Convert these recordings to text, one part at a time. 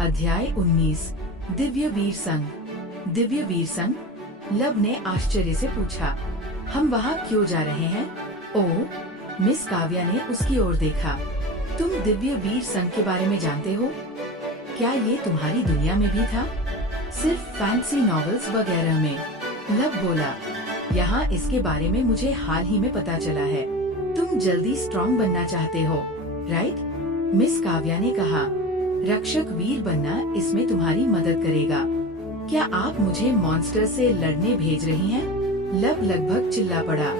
अध्याय 19 दिव्य वीर संघ। दिव्य वीर संघ? लव ने आश्चर्य से पूछा। हम वहाँ क्यों जा रहे हैं? ओह, मिस काव्या ने उसकी ओर देखा। तुम दिव्य वीर संघ के बारे में जानते हो? क्या ये तुम्हारी दुनिया में भी था? सिर्फ फैंसी नॉवेल्स वगैरह में? लव बोला, यहाँ इसके बारे में मुझे हाल ही में पता चला है। तुम जल्दी स्ट्रॉन्ग बनना चाहते हो, राइट? मिस काव्या ने कहा, रक्षक वीर बनना इसमें तुम्हारी मदद करेगा। क्या आप मुझे मॉन्स्टर से लड़ने भेज रही हैं? लव लगभग चिल्ला पड़ा।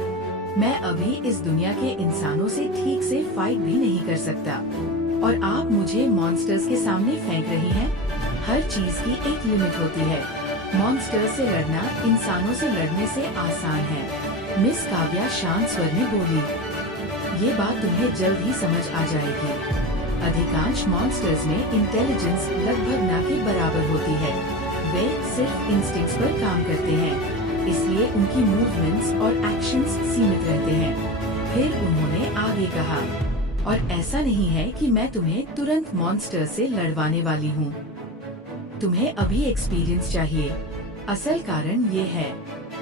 मैं अभी इस दुनिया के इंसानों से ठीक से फाइट भी नहीं कर सकता, और आप मुझे मॉन्स्टर्स के सामने फेंक रही हैं? हर चीज की एक लिमिट होती है। मॉन्स्टर से लड़ना इंसानों से लड़ने से आसान है। मिस काव्या शांत स्वर में बोली, ये बात तुम्हें जल्द ही समझ आ जाएगी। अधिकांश मॉन्स्टर्स में इंटेलिजेंस लगभग न के बराबर होती है। वे सिर्फ इंस्टिंक्ट्स पर काम करते हैं, इसलिए उनकी मूवमेंट्स और एक्शंस सीमित रहते हैं। फिर उन्होंने आगे कहा, और ऐसा नहीं है कि मैं तुम्हें तुरंत मॉन्स्टर से लड़वाने वाली हूँ। तुम्हें अभी एक्सपीरियंस चाहिए। असल कारण ये है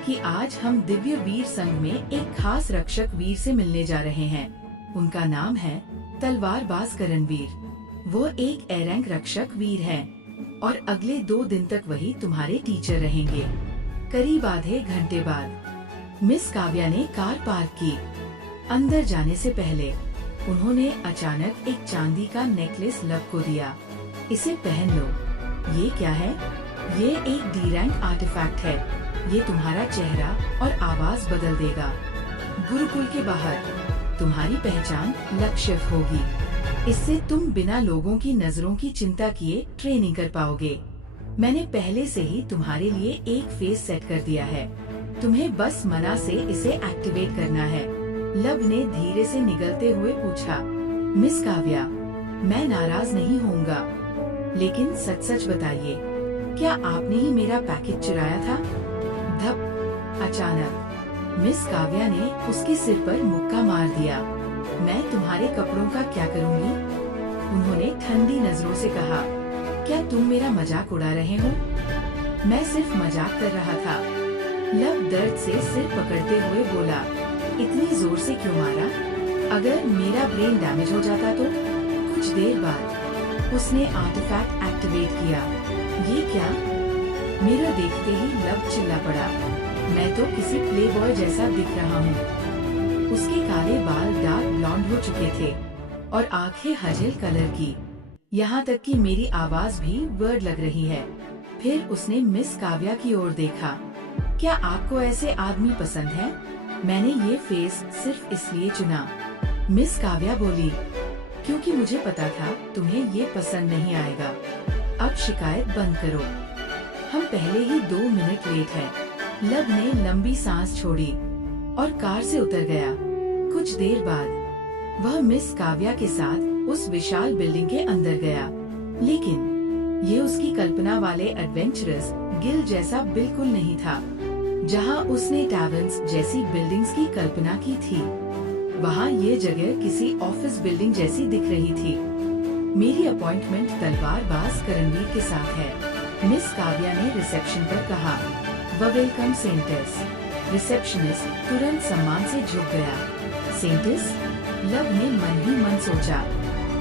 कि आज हम दिव्य वीर संघ में एक खास रक्षक वीर से मिलने जा रहे हैं। उनका नाम है तलवारबाज करणवीर। वो एक ए रैंक रक्षक वीर है, और अगले 2 दिन तक वही तुम्हारे टीचर रहेंगे। करीब आधे घंटे बाद मिस काव्या ने कार पार्क की। अंदर जाने से पहले उन्होंने अचानक एक चांदी का नेकलेस लव को दिया। इसे पहन लो। ये क्या है? ये एक डी रैंक आर्टिफैक्ट है। ये तुम्हारा चेहरा और आवाज बदल देगा। गुरुकुल के बाहर तुम्हारी पहचान लक्ष्य होगी। इससे तुम बिना लोगों की नजरों की चिंता किए ट्रेनिंग कर पाओगे। मैंने पहले से ही तुम्हारे लिए एक फेस सेट कर दिया है। तुम्हें बस मना से इसे एक्टिवेट करना है। लव ने धीरे से निगलते हुए पूछा, मिस काव्या, मैं नाराज नहीं होऊंगा, लेकिन सच सच बताइए, क्या आपने ही मेरा पैकेज चुराया था? धप! अचानक मिस काव्या ने उसके सिर पर मुक्का मार दिया। मैं तुम्हारे कपड़ों का क्या करूंगी? उन्होंने ठंडी नजरों से कहा, क्या तुम मेरा मजाक उड़ा रहे हो? मैं सिर्फ मजाक कर रहा था। लव दर्द से सिर पकड़ते हुए बोला, इतनी जोर से क्यों मारा? अगर मेरा ब्रेन डैमेज हो जाता तो? कुछ देर बाद उसने आर्टिफैक्ट एक्टिवेट किया। ये क्या? मेरा देखते ही लव चिल्ला पड़ा, मैं तो किसी प्लेबॉय जैसा दिख रहा हूँ। उसके काले बाल डार्क ब्लॉन्ड हो चुके थे और आंखें हजेल कलर की। यहाँ तक कि मेरी आवाज भी वर्ड लग रही है। फिर उसने मिस काव्या की ओर देखा। क्या आपको ऐसे आदमी पसंद है? मैंने ये फेस सिर्फ इसलिए चुना। मिस काव्या बोली, क्योंकि मुझे पता था तुम्हें ये पसंद नहीं आएगा। अब शिकायत बंद करो। हम पहले ही 2 मिनट लेट हैं। लव ने लंबी सांस छोड़ी और कार से उतर गया। कुछ देर बाद वह मिस काव्या के साथ उस विशाल बिल्डिंग के अंदर गया, लेकिन ये उसकी कल्पना वाले एडवेंचरस गिल जैसा बिल्कुल नहीं था, जहां उसने टैवर्न्स जैसी बिल्डिंग्स की कल्पना की थी। वहां ये जगह किसी ऑफिस बिल्डिंग जैसी दिख रही थी। मेरी अपॉइंटमेंट तलवारबाज करणवीर के साथ है, मिस काव्या ने रिसेप्शन पर कहा। वेलकम सेंटिस। रिसेप्शनिस्ट तुरंत सम्मान से झुक गया। सेंटिस? लव ने मन ही मन सोचा,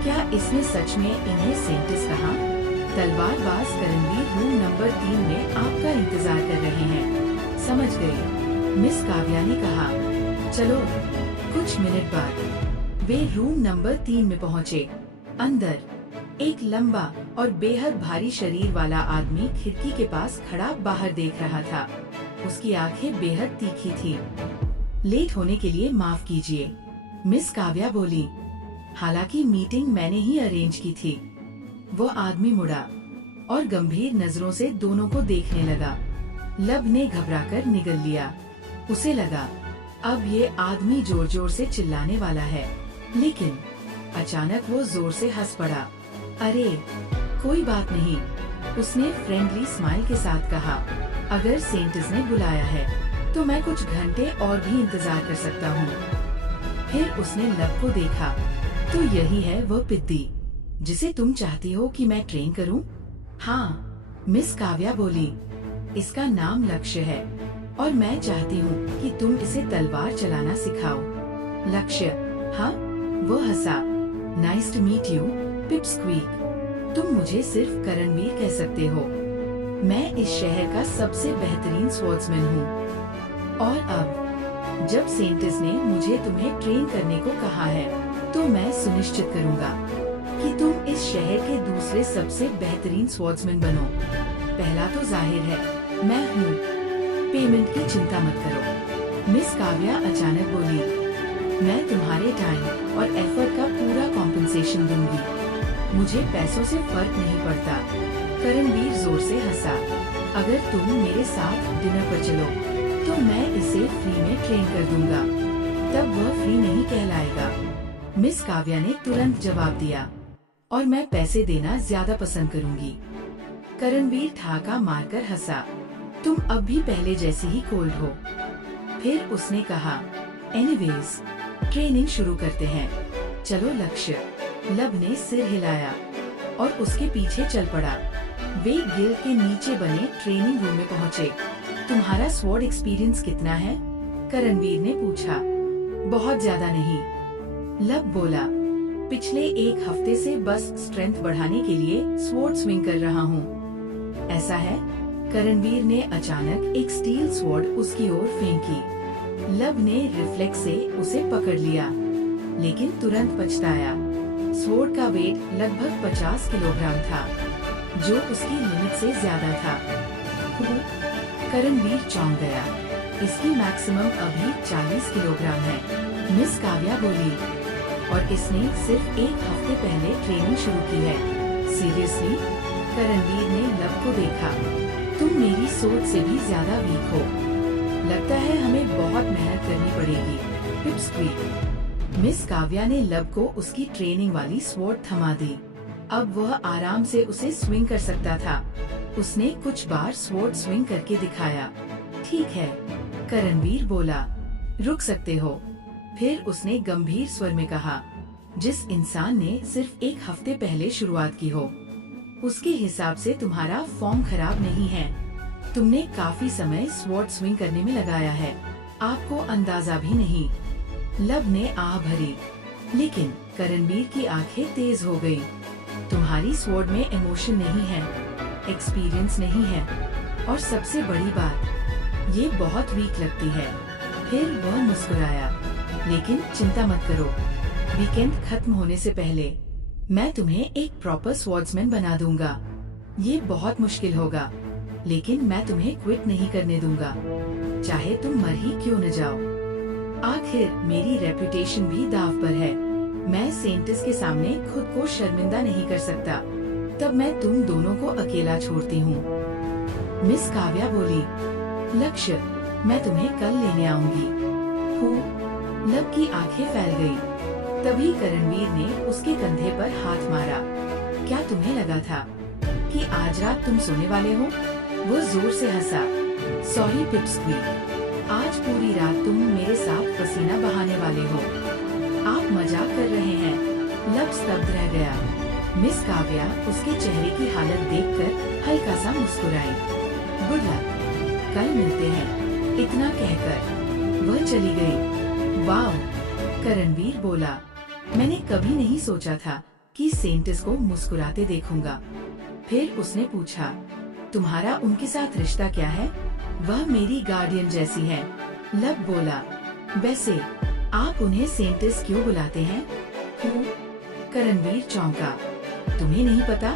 क्या इसने सच में इन्हें सेंटिस कहा? तलवारबाज करणवीर रूम नंबर 3 में आपका इंतजार कर रहे हैं। समझ गई, मिस काव्या ने कहा। चलो। कुछ मिनट बाद वे रूम नंबर 3 में पहुँचे। अंदर एक लंबा और बेहद भारी शरीर वाला आदमी खिड़की के पास खड़ा बाहर देख रहा था। उसकी आंखें बेहद तीखी थी। लेट होने के लिए माफ कीजिए, मिस काव्या बोली। हालांकि मीटिंग मैंने ही अरेंज की थी। वो आदमी मुड़ा और गंभीर नजरों से दोनों को देखने लगा। लव ने घबराकर निगल लिया। उसे लगा अब ये आदमी जोर जोर से चिल्लाने वाला है, लेकिन अचानक वो जोर से हंस पड़ा। अरे कोई बात नहीं, उसने फ्रेंडली स्माइल के साथ कहा। अगर सेंटिस ने बुलाया है तो मैं कुछ घंटे और भी इंतजार कर सकता हूँ। फिर उसने लव को देखा। तो यही है वह पिद्दी जिसे तुम चाहती हो कि मैं ट्रेन करूं? हाँ, मिस काव्या बोली, इसका नाम लक्ष्य है और मैं चाहती हूँ कि तुम इसे तलवार चलाना सिखाओ। लक्ष्य, हाँ, वो हंसा। Nice to meet you, pipsqueak. तुम मुझे सिर्फ करणवीर कह सकते हो। मैं इस शहर का सबसे बेहतरीन स्वॉर्ड्समैन हूँ। और अब जब सेंटिस ने मुझे तुम्हें ट्रेन करने को कहा है, तो मैं सुनिश्चित करूँगा कि तुम इस शहर के दूसरे सबसे बेहतरीन स्वॉर्ड्समैन बनो। पहला तो जाहिर है, मैं हूँ। पेमेंट की चिंता मत करो। मिस काव्या अचानक बोली, मैं तुम्हारे टाइम और एफर्ट का पूरा कॉम्पेंसेशन दूंगी। मुझे पैसों से फर्क नहीं पड़ता। करणवीर जोर से हंसा। अगर तुम मेरे साथ डिनर पर चलो, तो मैं इसे फ्री में ट्रेन कर दूंगा। तब वह फ्री नहीं कहलाएगा। मिस काव्या ने तुरंत जवाब दिया, और मैं पैसे देना ज्यादा पसंद करूंगी। करणवीर ठहाका मारकर हंसा। तुम अब भी पहले जैसी ही कोल्ड हो। फिर उसने कहा, एनीवेज, ट्रेनिंग शुरू करते हैं। चलो लक्ष्य। लब ने सिर हिलाया और उसके पीछे चल पड़ा। वे गिल के नीचे बने ट्रेनिंग रूम में पहुँचे। तुम्हारा स्वॉर्ड एक्सपीरियंस कितना है? करणवीर ने पूछा। बहुत ज्यादा नहीं, लब बोला। पिछले एक हफ्ते से बस स्ट्रेंथ बढ़ाने के लिए स्वॉर्ड स्विंग कर रहा हूँ। ऐसा है? करणवीर ने अचानक एक स्टील स्वॉर्ड उसकी ओर फेंकी। लब ने रिफ्लेक्स से उसे पकड़ लिया, लेकिन तुरंत पछताया। स्वॉर्ड का वेट लगभग 50 किलोग्राम था, जो उसकी लिमिट से ज्यादा था। करणवीर चौंक गया। इसकी मैक्सिमम अभी 40 किलोग्राम है, मिस काव्या बोली। और इसने सिर्फ एक हफ्ते पहले ट्रेनिंग शुरू की है। सीरियसली? करणवीर ने लब को देखा। तुम मेरी सोच से भी ज्यादा वीक हो। लगता है हमें बहुत मेहनत करनी पड़ेगी। पिपस्क्वीक। मिस काव्या ने लब को उसकी ट्रेनिंग वाली स्वॉर्ड थमा दी। अब वह आराम से उसे स्विंग कर सकता था। उसने कुछ बार स्वॉर्ड स्विंग करके दिखाया। ठीक है, करणवीर बोला, रुक सकते हो। फिर उसने गंभीर स्वर में कहा, जिस इंसान ने सिर्फ एक हफ्ते पहले शुरुआत की हो, उसके हिसाब से तुम्हारा फॉर्म खराब नहीं है। तुमने काफी समय स्वॉर्ड स्विंग करने में लगाया है, आपको अंदाजा भी नहीं। लब ने आह भरी, लेकिन करणवीर की आंखें तेज हो गई। तुम्हारी स्वॉर्ड में इमोशन नहीं है, एक्सपीरियंस नहीं है, और सबसे बड़ी बात, ये बहुत वीक लगती है। फिर वह मुस्कुराया। लेकिन चिंता मत करो, वीकेंड खत्म होने से पहले मैं तुम्हें एक प्रॉपर स्वॉर्ड्समैन बना दूंगा। ये बहुत मुश्किल होगा, लेकिन मैं तुम्हें क्विट नहीं करने दूंगा, चाहे तुम मर ही क्यों न जाओ। आखिर मेरी रेपुटेशन भी दाव पर है। मैं सेंटिस के सामने खुद को शर्मिंदा नहीं कर सकता। तब मैं तुम दोनों को अकेला छोड़ती हूँ। मिस काव्या बोली, लक्ष्य, मैं तुम्हें कल लेने आऊंगी। लब की आंखें फैल गई। तभी करणवीर ने उसके कंधे पर हाथ मारा। क्या तुम्हें लगा था कि आज रात तुम सोने वाले हो? वो जोर से हंसा। सॉरी पिपस्क्वीक, आज पूरी रात तुम मेरे साथ पसीना बहाने वाले हो। आप मजाक कर रहे हैं। लब स्तब्ध रह गया। मिस काव्या उसके चेहरे की हालत देखकर हल्का सा मुस्कुराई। गुड लक, कल मिलते हैं। इतना कहकर वह चली गई। वाह, करणवीर बोला, मैंने कभी नहीं सोचा था कि सेंटिस को मुस्कुराते देखूंगा। फिर उसने पूछा, तुम्हारा उनके साथ रिश्ता क्या है? वह मेरी गार्डियन जैसी है। लब बोला, वैसे आप उन्हें सेंटिस क्यों बुलाते हैं? करणवीर चौंका। तुम्हें नहीं पता?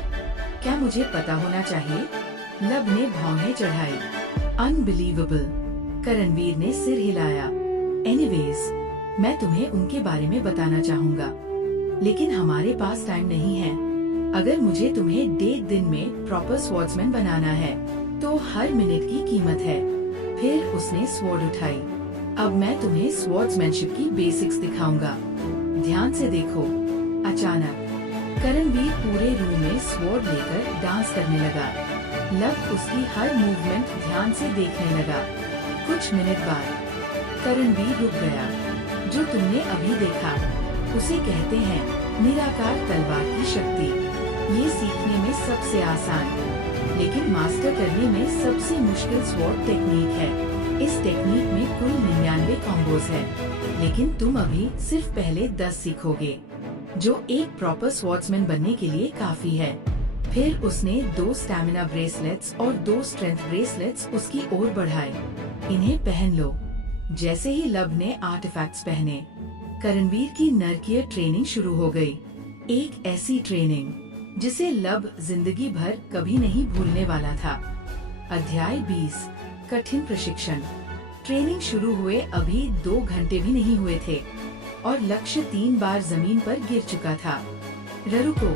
क्या मुझे पता होना चाहिए? लब ने भौहें चढ़ाई। अनबिलीवेबल। करणवीर ने सिर हिलाया। एनीवेज, मैं तुम्हें उनके बारे में बताना चाहूँगा, लेकिन हमारे पास टाइम नहीं है। अगर मुझे तुम्हें 1.5 दिन में प्रॉपर स्वॉर्ड्समैन बनाना है, तो हर मिनट की कीमत है। फिर उसने स्वॉर्ड उठाई। अब मैं तुम्हें स्वॉर्ड्समैनशिप की बेसिक्स दिखाऊंगा। ध्यान से देखो। अचानक करणवीर पूरे रूम में स्वॉर्ड लेकर डांस करने लगा। लब उसकी हर मूवमेंट ध्यान से देखने लगा। कुछ मिनट बाद करणवीर रुक गया। जो तुमने अभी देखा, उसे कहते हैं निराकार तलवार की शक्ति। ये सीखने में सबसे आसान लेकिन मास्टर करने में सबसे मुश्किल स्वॉर्ड टेक्निक है। इस टेक्निक में कुल 99 कॉम्बोज है, लेकिन तुम अभी सिर्फ पहले 10 सीखोगे, जो एक प्रॉपर स्वॉर्ड्समैन बनने के लिए काफी है। फिर उसने 2 स्टैमिना ब्रेसलेट्स और 2 स्ट्रेंथ ब्रेसलेट्स उसकी ओर बढ़ाए। इन्हें पहन लो। जैसे ही लब ने आर्टिफैक्ट्स पहने, करणवीर की नरकीय ट्रेनिंग शुरू हो गई। एक ऐसी ट्रेनिंग जिसे लब जिंदगी भर कभी नहीं भूलने वाला था। अध्याय 20 कठिन प्रशिक्षण। ट्रेनिंग शुरू हुए अभी 2 घंटे भी नहीं हुए थे और लक्ष्य 3 बार जमीन पर गिर चुका था। ररुको,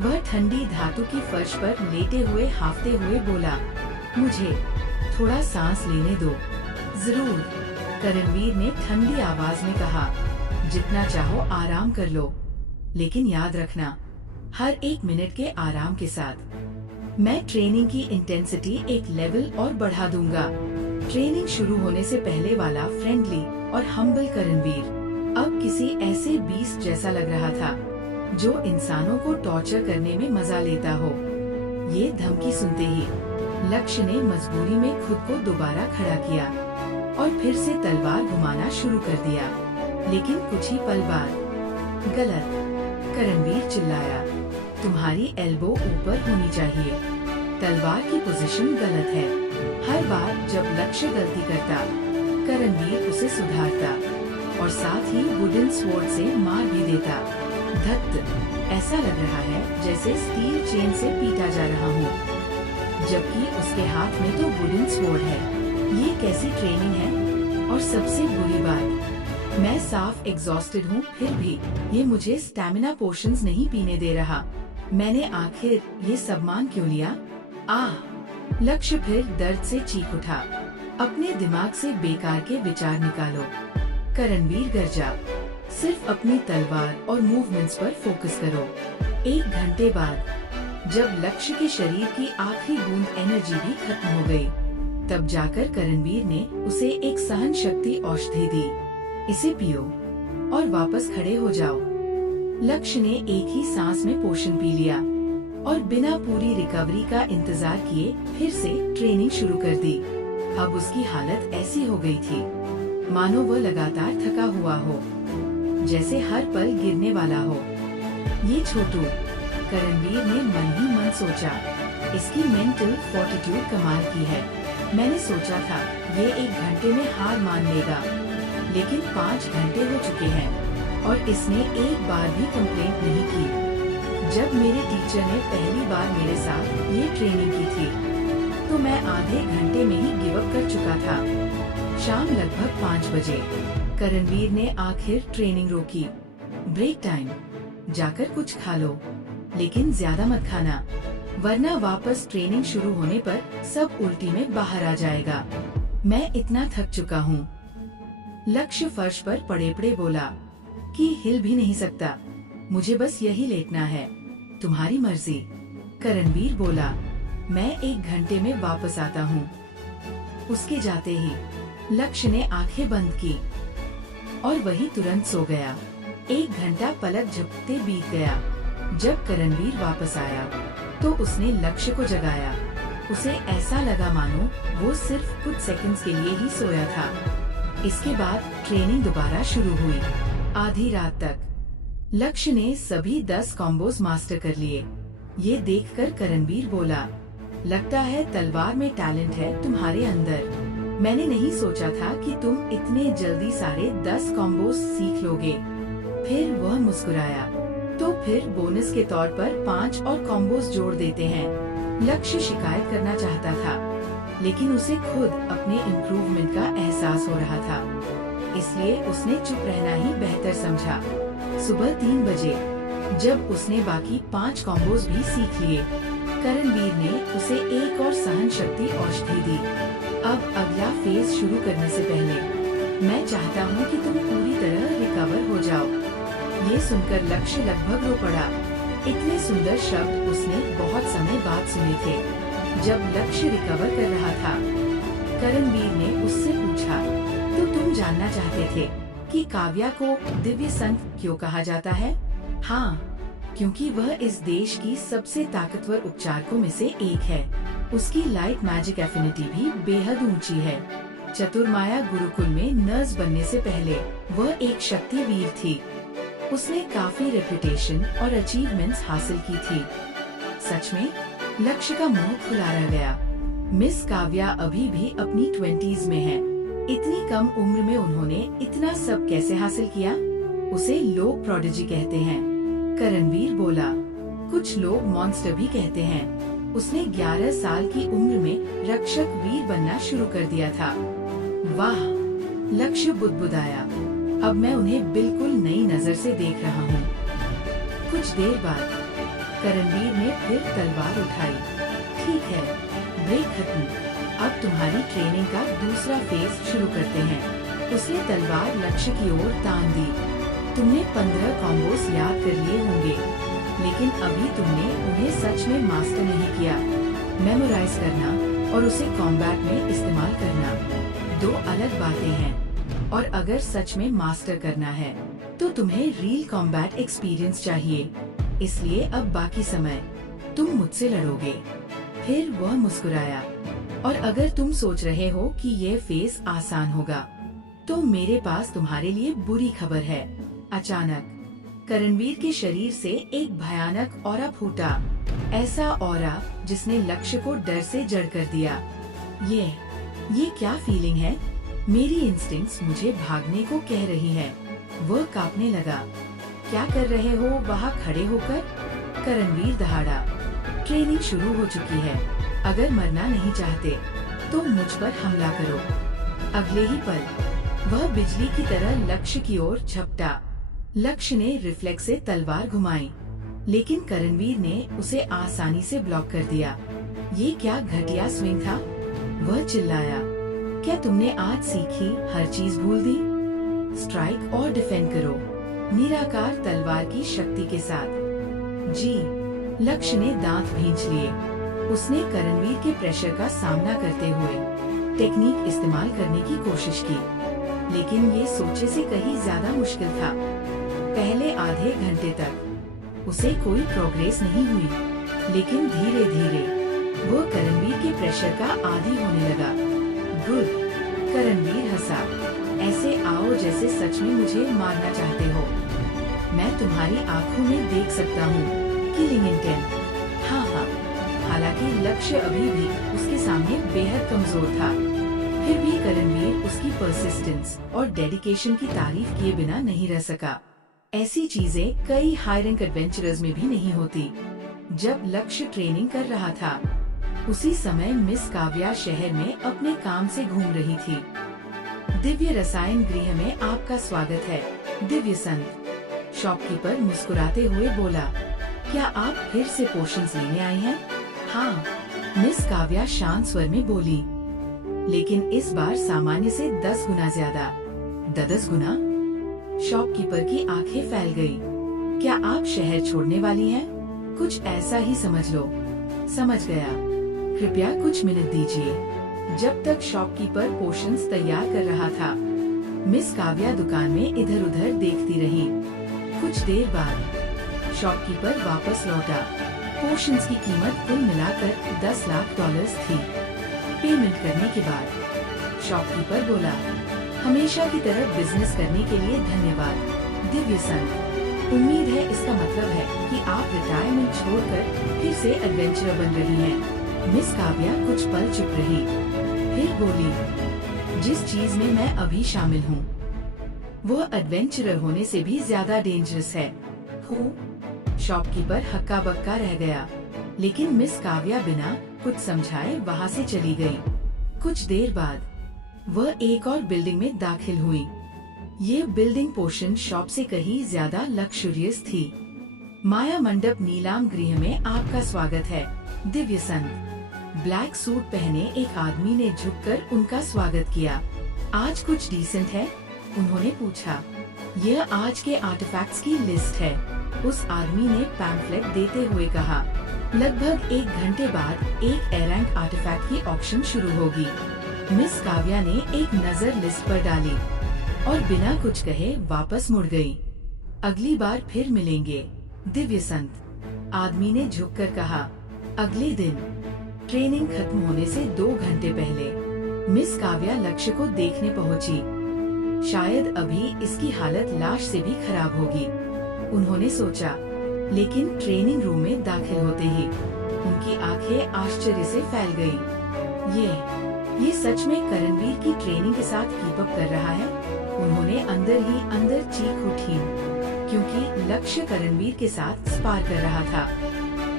वह ठंडी धातु की फर्श पर लेटे हुए हाफते हुए बोला, मुझे थोड़ा सांस लेने दो। जरूर, करणवीर ने ठंडी आवाज में कहा, जितना चाहो आराम कर लो, लेकिन याद रखना, हर 1 मिनट के आराम के साथ मैं ट्रेनिंग की इंटेंसिटी एक लेवल और बढ़ा दूंगा। ट्रेनिंग शुरू होने से पहले वाला फ्रेंडली और हम्बल करणवीर अब किसी ऐसे बीस्ट जैसा लग रहा था जो इंसानों को टॉर्चर करने में मजा लेता हो। ये धमकी सुनते ही लक्ष्य ने मजबूरी में खुद को दोबारा खड़ा किया और फिर से तलवार घुमाना शुरू कर दिया, लेकिन कुछ ही पल बाद, गलत, करणवीर चिल्लाया, तुम्हारी एल्बो ऊपर होनी चाहिए। तलवार की पोजीशन गलत है। हर बार जब लक्ष्य गलती करता, करणवीर उसे सुधारता और साथ ही वुडन स्वॉर्ड से मार भी देता। धत्त, ऐसा लग रहा है जैसे स्टील चेन से पीटा जा रहा हो, जबकि उसके हाथ में तो वुडन स्वॉर्ड है। ये कैसी ट्रेनिंग है? और सबसे बुरी बात, मैं साफ एग्जॉस्टेड हूँ, फिर भी ये मुझे स्टैमिना पोशंस नहीं पीने दे रहा। मैंने आखिर ये सम्मान क्यों लिया? आह! लक्ष्य फिर दर्द से चीख उठा। अपने दिमाग से बेकार के विचार निकालो। करणवीर गर्जा, सिर्फ अपनी तलवार और मूवमेंट्स पर फोकस करो। 1 घंटे बाद, जब लक्ष्य के शरीर की आखिरी बूंद एनर्जी भी खत्म हो गई, तब जाकर करणवीर ने उसे एक सहन शक्ति औषधि दी। इसे पियो और वापस खड़े हो जाओ। लक्ष्य ने एक ही सांस में पोषण पी लिया और बिना पूरी रिकवरी का इंतजार किए फिर से ट्रेनिंग शुरू कर दी। अब उसकी हालत ऐसी हो गई थी मानो वह लगातार थका हुआ हो, जैसे हर पल गिरने वाला हो। ये छोटू, करणवीर ने मन ही मन सोचा, इसकी मेंटल फोर्टिट्यूड कमाल की है। मैंने सोचा था ये 1 घंटे में हार मान लेगा, लेकिन 5 घंटे हो चुके हैं और इसने एक बार भी कंप्लेंट नहीं की। जब मेरे टीचर ने पहली बार मेरे साथ ये ट्रेनिंग की थी, तो मैं आधे घंटे में ही गिव अप कर चुका था। शाम लगभग 5 बजे करणवीर ने आखिर ट्रेनिंग रोकी। ब्रेक टाइम, जाकर कुछ खा लो, लेकिन ज्यादा मत खाना, वरना वापस ट्रेनिंग शुरू होने पर सब उल्टी में बाहर आ जाएगा। मैं इतना थक चुका हूँ। लक्ष्य फर्श पर पड़े पड़े बोला कि हिल भी नहीं सकता, मुझे बस यही लेटना है, तुम्हारी मर्जी। करणवीर बोला, मैं 1 घंटे में वापस आता हूँ। उसके जाते ही लक्ष्य ने आंखें बंद की और वही तुरंत सो गया। 1 घंटा पलक झपकते बीत गया। जब करणवीर वापस आया तो उसने लक्ष्य को जगाया। उसे ऐसा लगा मानो वो सिर्फ कुछ सेकंड्स के लिए ही सोया था। इसके बाद ट्रेनिंग दोबारा शुरू हुई। आधी रात तक लक्ष्य ने सभी 10 कॉम्बोज मास्टर कर लिए। ये देखकर करणवीर बोला, लगता है तलवार में टैलेंट है तुम्हारे अंदर। मैंने नहीं सोचा था कि तुम इतने जल्दी सारे 10 कॉम्बोज सीख लोगे। फिर वह मुस्कुराया। तो फिर बोनस के तौर पर 5 और कॉम्बोज जोड़ देते हैं। लक्ष्य शिकायत करना चाहता था, लेकिन उसे खुद अपने इम्प्रूवमेंट का एहसास हो रहा था, इसलिए उसने चुप रहना ही बेहतर समझा। सुबह 3 बजे जब उसने बाकी 5 कॉम्बोज भी सीख लिए, करणवीर ने उसे एक और सहन शक्ति औषधि दी। अब अगला फेज शुरू करने से पहले मैं चाहता हूँ कि तुम पूरी तरह रिकवर हो जाओ। ये सुनकर लक्ष्य लगभग रो पड़ा। इतने सुंदर शब्द उसने बहुत समय बाद सुने थे। जब लक्ष्य रिकवर कर रहा था, करणवीर ने उससे पूछा, तो तुम जानना चाहते थे कि काव्या को दिव्य संत क्यों कहा जाता है? हाँ, क्योंकि वह इस देश की सबसे ताकतवर उपचारकों में से एक है। उसकी लाइट मैजिक एफिनिटी भी बेहद ऊंची है। चतुर्माया गुरुकुल में नर्स बनने से पहले वह एक शक्तिवीर थी। उसने काफी रेपुटेशन और अचीवमेंट्स हासिल की थी। सच में लक्ष्य का मुंह खुला रह गया। मिस काव्या अभी भी अपनी 20s में है। इतनी कम उम्र में उन्होंने इतना सब कैसे हासिल किया? उसे लोग प्रोडिजी कहते हैं। करणवीर बोला, कुछ लोग मॉन्स्टर भी कहते हैं। उसने 11 साल की उम्र में रक्षक वीर बनना शुरू कर दिया था। वाह, लक्ष्य बुदबुदाया। अब मैं उन्हें बिल्कुल नई नजर से देख रहा हूँ। कुछ देर बाद करणवीर ने फिर तलवार उठाई। ठीक है, ब्रेक खत्म। अब तुम्हारी ट्रेनिंग का दूसरा फेज शुरू करते हैं। उसने तलवार लक्ष्य की ओर तान दी। तुमने 15 कॉम्बोस याद कर लिए होंगे, लेकिन अभी तुमने उन्हें सच में मास्टर नहीं किया। मेमोराइज करना और उसे कॉम्बैट में इस्तेमाल करना दो अलग बातें हैं। और अगर सच में मास्टर करना है तो तुम्हें रियल कॉम्बैट एक्सपीरियंस चाहिए। इसलिए अब बाकी समय तुम मुझसे लड़ोगे। फिर वह मुस्कुराया। और अगर तुम सोच रहे हो कि ये फेज आसान होगा, तो मेरे पास तुम्हारे लिए बुरी खबर है। अचानक करणवीर के शरीर से एक भयानक ऑरा फूटा। ऐसा ऑरा जिसने लक्ष्य को डर से जड़ कर दिया। ये क्या फीलिंग है? मेरी इंस्टिंक्ट्स मुझे भागने को कह रही है। वह कांपने लगा। क्या कर रहे हो वहाँ खड़े होकर? करणवीर दहाड़ा। ट्रेनिंग शुरू हो चुकी है। अगर मरना नहीं चाहते तो मुझ पर हमला करो। अगले ही पल वह बिजली की तरह लक्ष्य की ओर झपटा। लक्ष्य ने रिफ्लेक्स से तलवार घुमाई, लेकिन करणवीर ने उसे आसानी से ब्लॉक कर दिया। ये क्या घटिया स्विंग था? वह चिल्लाया, क्या तुमने आज सीखी हर चीज भूल दी? स्ट्राइक और डिफेंड करो, निराकार तलवार की शक्ति के साथ। जी, लक्ष्य ने दांत भींच लिए। उसने करणवीर के प्रेशर का सामना करते हुए टेक्निक इस्तेमाल करने की कोशिश की, लेकिन ये सोचे से कहीं ज्यादा मुश्किल था। पहले आधे घंटे तक उसे कोई प्रोग्रेस नहीं हुई, लेकिन धीरे धीरे वो करणवीर के प्रेशर का आदी होने लगा। गुड, करणवीर हंसा। ऐसे आओ जैसे सच में मुझे मारना चाहते हो। मैं तुम्हारी आंखों में देख सकता हूँ। Killing intent. हाँ, हालांकि लक्ष्य अभी भी उसके सामने बेहद कमजोर था, फिर भी करणवीर उसकी परसिस्टेंस और डेडिकेशन की तारीफ किए बिना नहीं रह सका। ऐसी चीजें कई हाई रैंक एडवेंचरर्स में भी नहीं होती। जब लक्ष्य ट्रेनिंग कर रहा था, उसी समय मिस काव्या शहर में अपने काम से घूम रही थी। दिव्य रसायन गृह में आपका स्वागत है, दिव्य संत। शॉपकीपर मुस्कुराते हुए बोला, क्या आप फिर से पोशंस लेने आए हैं? हाँ, मिस काव्या शांत स्वर में बोली, लेकिन इस बार सामान्य से 10 गुना ज्यादा। 10 गुना? शॉपकीपर की आंखें फैल गई। क्या आप शहर छोड़ने वाली हैं? कुछ ऐसा ही समझ लो। समझ गया। कृपया कुछ मिनट दीजिए। जब तक शॉपकीपर पोशंस तैयार कर रहा था, मिस काव्या दुकान में इधर उधर देखती रही। कुछ देर बाद शॉपकीपर वापस लौटा। पोशंस की कीमत कुल मिलाकर $10 लाख थी। पेमेंट करने के बाद शॉपकीपर बोला, हमेशा की तरह बिजनेस करने के लिए धन्यवाद, दिव्य संत। उम्मीद है इसका मतलब है कि आप रिटायरमेंट छोड़कर फिर से एडवेंचरर बन रही हैं। मिस काव्या कुछ पल चुप रही, फिर बोली, जिस चीज में मैं अभी शामिल हूँ वो एडवेंचरर होने से भी ज्यादा डेंजरस है। शॉपकीपर हक्का बक्का रह गया, लेकिन मिस काव्या बिना कुछ समझाए वहाँ से चली गई। कुछ देर बाद वह एक और बिल्डिंग में दाखिल हुई। ये बिल्डिंग पोशन शॉप से कहीं ज्यादा लग्जरियस थी। माया मंडप नीलाम गृह में आपका स्वागत है, दिव्य संत। ब्लैक सूट पहने एक आदमी ने झुककर उनका स्वागत किया। आज कुछ डिसेंट है? उन्होंने पूछा। यह आज के आर्टिफैक्ट्स की लिस्ट है, उस आदमी ने पैम्फलेट देते हुए कहा। लगभग 1 घंटे बाद एक ए रैंक आर्टिफैक्ट की ऑक्शन शुरू होगी। मिस काव्या ने एक नजर लिस्ट पर डाली और बिना कुछ कहे वापस मुड़ गई। अगली बार फिर मिलेंगे, दिव्य संत। आदमी ने झुककर कहा। अगले दिन ट्रेनिंग खत्म होने से 2 घंटे पहले मिस काव्या लक्ष्य को देखने पहुंची। शायद अभी इसकी हालत लाश से भी खराब होगी, उन्होंने सोचा। लेकिन ट्रेनिंग रूम में दाखिल होते ही उनकी आंखें आश्चर्य से फैल गई। ये सच में करणवीर की ट्रेनिंग के साथ कीप अप कर रहा है। उन्होंने अंदर ही अंदर चीख उठी, क्योंकि लक्ष्य करणवीर के साथ स्पार कर रहा था।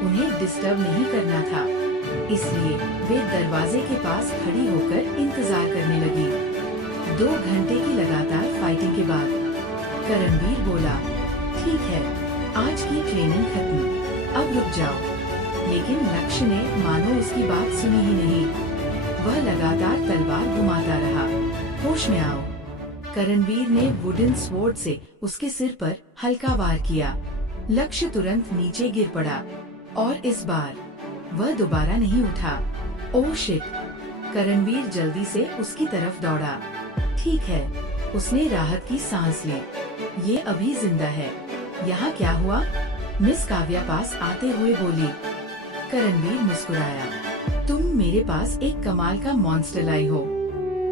उन्हें डिस्टर्ब नहीं करना था, इसलिए वे दरवाजे के पास खड़ी होकर इंतजार करने लगी। 2 घंटे की लगातार फाइटिंग के बाद करणवीर बोला, ठीक है, आज की ट्रेनिंग खत्म, अब रुक जाओ। लेकिन लक्ष्य ने मानो उसकी बात सुनी ही नहीं। वह लगातार तलवार घुमाता रहा। होश में आओ। करणवीर ने वुडन स्वॉर्ड से उसके सिर पर हल्का वार किया। लक्ष्य तुरंत नीचे गिर पड़ा और इस बार वह दोबारा नहीं उठा। Oh shit! करणवीर जल्दी से उसकी तरफ दौड़ा। ठीक है, उसने राहत की सांस ली। ये अभी जिंदा है। यहाँ क्या हुआ? मिस काव्या पास आते हुए बोली। करणवीर मुस्कुराया। तुम मेरे पास एक कमाल का मॉन्स्टर लाई हो,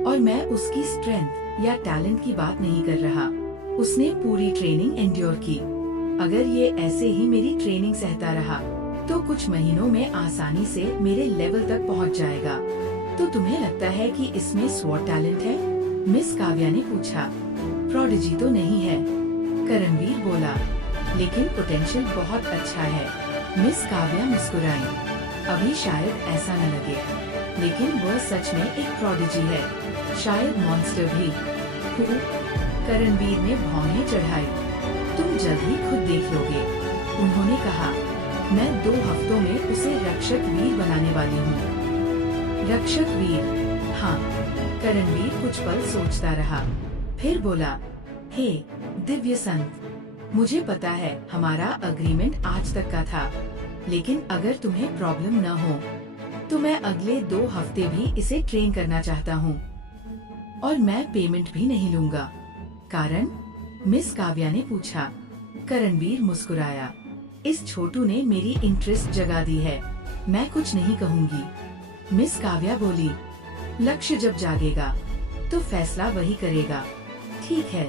और मैं उसकी स्ट्रेंथ या टैलेंट की बात नहीं कर रहा। उसने पूरी ट्रेनिंग एंड्योर की। अगर ये ऐसे ही मेरी ट्रेनिंग सहता रहा तो कुछ महीनों में आसानी से मेरे लेवल तक पहुंच जाएगा। तो तुम्हें लगता है कि इसमें स्वॉर्ड टैलेंट है? मिस काव्या ने पूछा। प्रोडिजी तो नहीं है, करणवीर बोला, लेकिन पोटेंशियल बहुत अच्छा है। मिस काव्या मुस्कुराई। अभी शायद ऐसा न लगे, लेकिन वह सच में एक प्रोडिजी है, शायद मॉन्स्टर भी। करणवीर ने भौहें चढ़ाई। तुम जल्द ही खुद देख लोगे, उन्होंने कहा। मैं 2 हफ्तों में उसे रक्षक वीर बनाने वाली हूँ। रक्षक वीर? हाँ। करणवीर कुछ पल सोचता रहा, फिर बोला, हे दिव्य संत, मुझे पता है हमारा अग्रीमेंट आज तक का था, लेकिन अगर तुम्हें प्रॉब्लम न हो तो मैं अगले 2 हफ्ते भी इसे ट्रेन करना चाहता हूँ, और मैं पेमेंट भी नहीं लूँगा। कारण? मिस काव्या ने पूछा। करणवीर मुस्कुराया। इस छोटू ने मेरी इंटरेस्ट जगा दी है, मैं कुछ नहीं कहूँगी। मिस काव्या बोली, लक्ष्य जब जागेगा तो फैसला वही करेगा। ठीक है।